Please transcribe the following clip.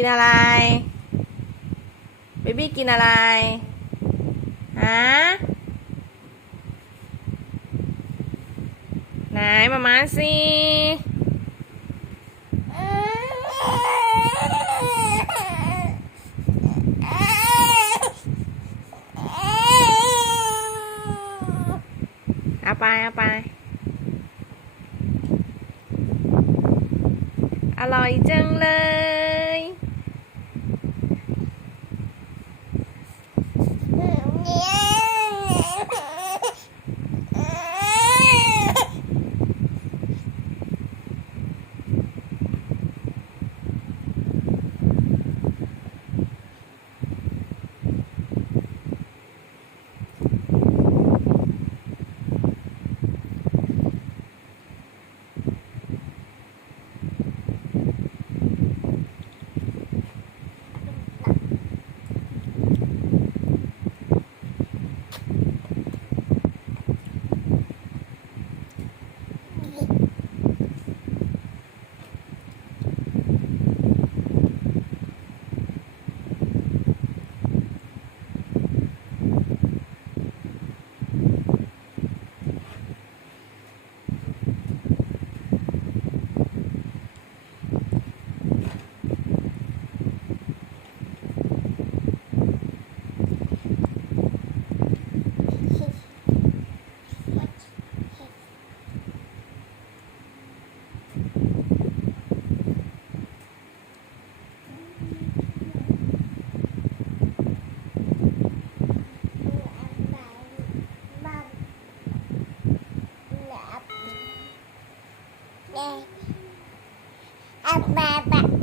กินอะไรเบบี้กินอะไรฮะไหนมามาสิเอาไปเอาไปอร่อยจังเลย đây. Ông ba bạn